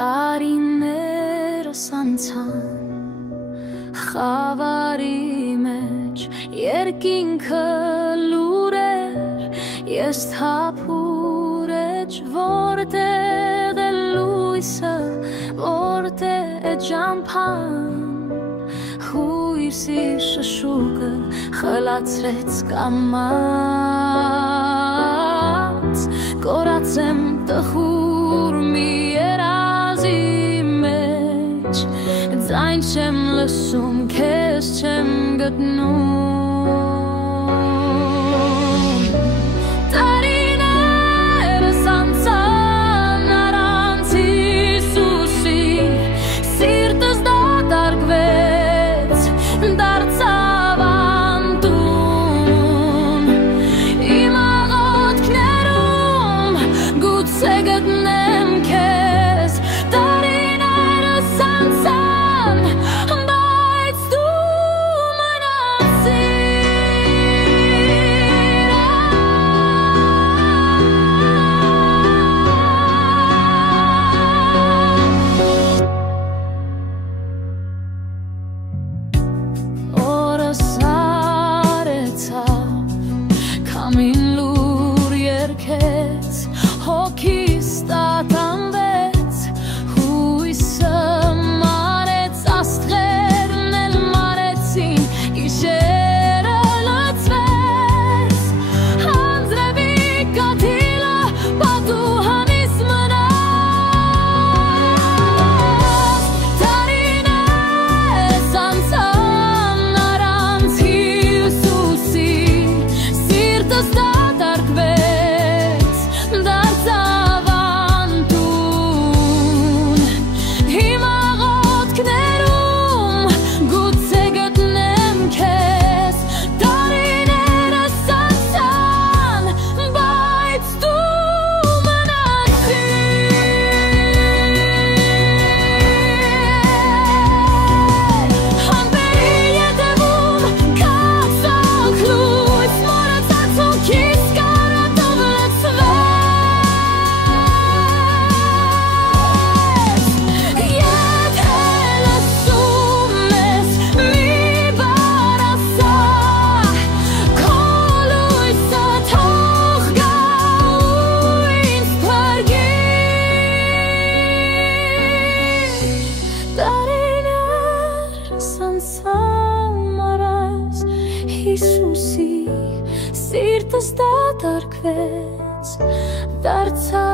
Տարիներս անցան խավարի մեջ երկինքը լուր էր ես թափուր էջ որտեղ է լույսը որտեղ է ջամփան հույսի շշուկը խլացրեց կամաց կորած եմ տխուր մի երազի մեջ ձայն չեմ լսում քեզ չեմ գտնում տարիներս անցան առանց Հիսուսի սիրտս դատարկվեց դարձավ անտուն իմ աղոթքներում գուցե գտնեմ քեզ տարիներս անցան բայց դու մնացիր օրս արեցավ քամին լուր երգեց հոգիս տատանվեց հույսը մարեց աստղերն էլ մարեցին գիշերը լցվեց հանձրևի կաթիլը պատուհանիս մնաց տարիներս անցան առանց Հիսուսի սիրտս դատարկվեց դարձավ անտուն իմ աղոթքներում գուցե գտնեմ քեզ տարիներս անցան բայց դու մնացիր ամպերի ետևում քացող լույս մոռացած հոգիս կարոտով լցվեց եթե լսում ես մի բառ ասա քո լույսը թող գա ու ինձ փրկի տարիներս անցան առանց Հիսուսի սիրտս դատարկվեց դարձավ